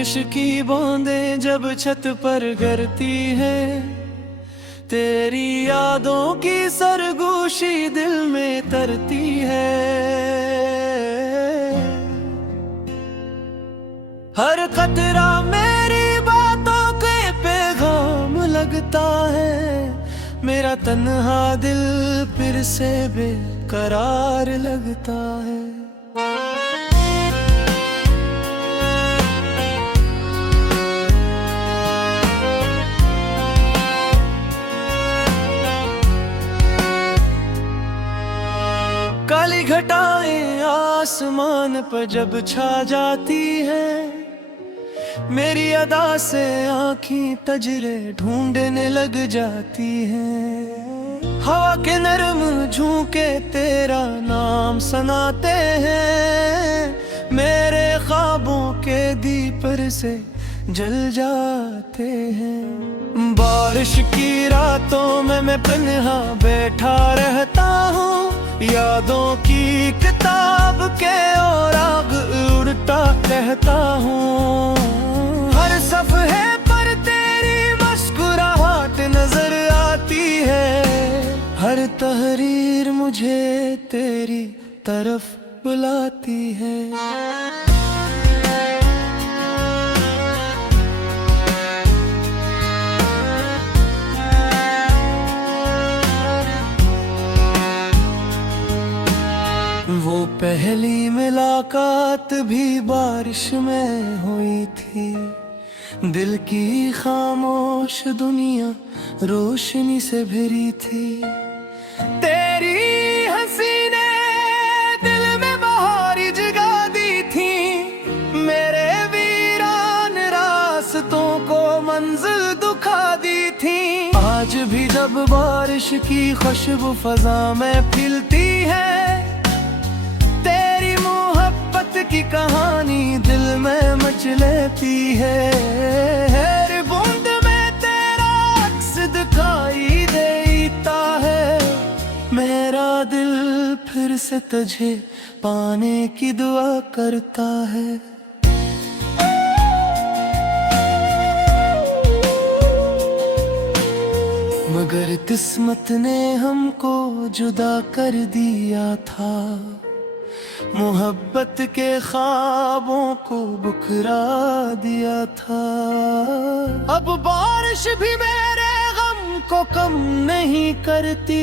बारिश की बूंदें जब छत पर गिरती है, तेरी यादों की सरगोशी दिल में तरती है। हर कतरा मेरी बातों के पैगाम लगता है, मेरा तन्हा दिल फिर से बेकरार लगता है। काली घटाएं आसमान पर जब छा जाती है, मेरी अदा से आँखें तजरे ढूंढने लग जाती हैं। हवा के नरम झोंके तेरा नाम सुनाते हैं, मेरे ख्वाबों के दीपर से जल जाते हैं। बारिश की रातों में मैं तन्हा बैठा रहता हूँ, यादों की किताब के और आग उड़ता रहता हूँ। हर सफ़हे पर तेरी मुस्कुराहट नजर आती है, हर तहरीर मुझे तेरी तरफ बुलाती है। वो पहली मुलाकात भी बारिश में हुई थी, दिल की खामोश दुनिया रोशनी से भरी थी। तेरी हंसी ने दिल में बहारी जगा दी थी, मेरे वीरान रास्तों को मंजिल दिखा दी थी। आज भी जब बारिश की खुशबू फजा में फैलती है, की कहानी दिल में मचलती है। हर बूंद में तेरा अक्स दिखाई देता है, मेरा दिल फिर से तुझे पाने की दुआ करता है। मगर किस्मत ने हमको जुदा कर दिया था, मोहब्बत के ख्वाबों को बुकरा दिया था। अब बारिश भी मेरे गम को कम नहीं करती,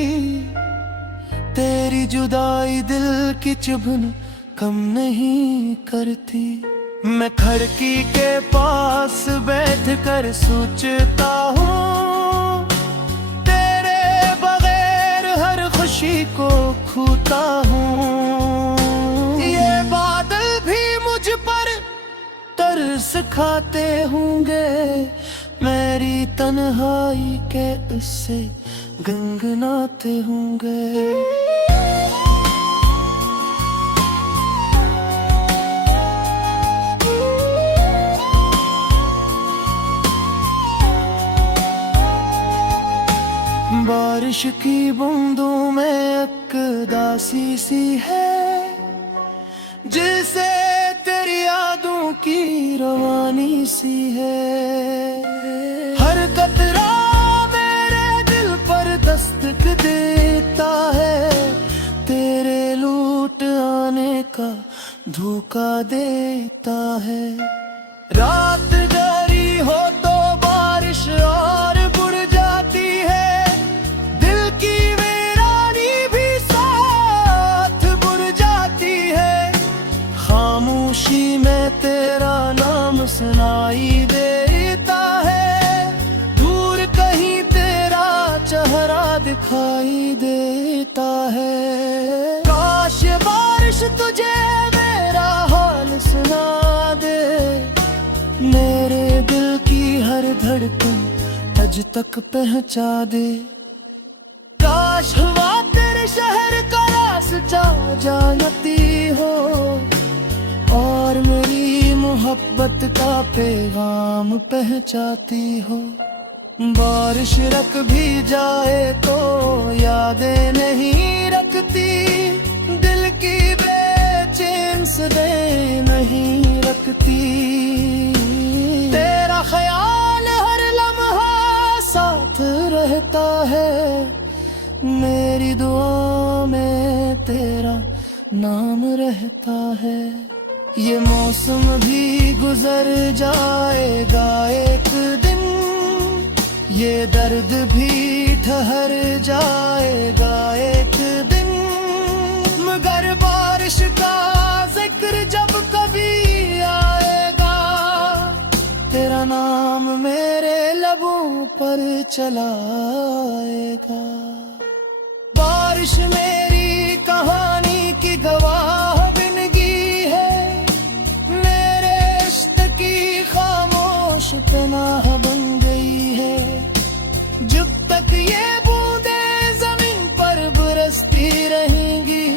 तेरी जुदाई दिल की चुभन कम नहीं करती। मैं खिड़की के पास बैठ कर सोचता हूँ, तेरे बगैर हर खुशी को खोता हूँ। तरस खाते होंगे, मेरी तन्हाई के उससे गंगनाते होंगे। बारिश की बूंदों में एक उदासी सी है, जिसे तेरी यादों की रवानी सी है। हर कतरा मेरे दिल पर दस्तक देता है, तेरे लौट आने का धोखा देता है। रात गहरी हो तो बारिश और बुढ़ जाती है, दिल की वीरानी भी साथ बुढ़ जाती है। खामोशी में तेरा नाम सुनाई देता है, दूर कहीं तेरा चेहरा दिखाई देता है। काश ये बारिश तुझे मेरा हाल सुना दे, मेरे दिल की हर धड़कन आज तक पहुंचा दे। काश हुआ तेरे शहर का रास्ता जानती हो, और मेरी मोहब्बत का पैगाम पहुंचाती हो। बारिश रख भी जाए तो यादें नहीं रखती, दिल की बेचैन सदैं नहीं रखती। रहता है, मेरी दुआ में तेरा नाम रहता है। ये मौसम भी गुजर जाएगा एक दिन, ये दर्द भी ठहर जाएगा एक दिन, मगर बारिश का जिक्र जब कभी आएगा, तेरा नाम मेरे लबों पर चला आएगा। बारिश मेरी कहानी की गवाह बिनगी है, मेरे इश्क की खामोश पनाह बन गई है। जब तक ये बूंदें जमीन पर बरसती रहेंगी,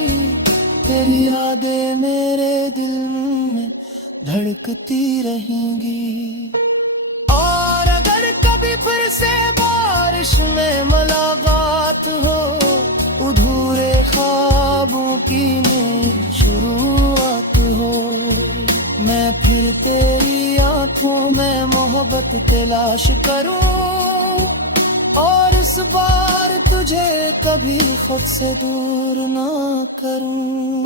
तेरी यादें मेरे दिल में धड़कती रहेंगी। और अगर कभी फिर से बारिश में मुलाकात हो, अधूरे ख्वाबों की नई शुरुआत हो, मैं फिर तेरी आंखों में मोहब्बत तलाश करूं, और इस बार तुझे कभी खुद से दूर ना करूं।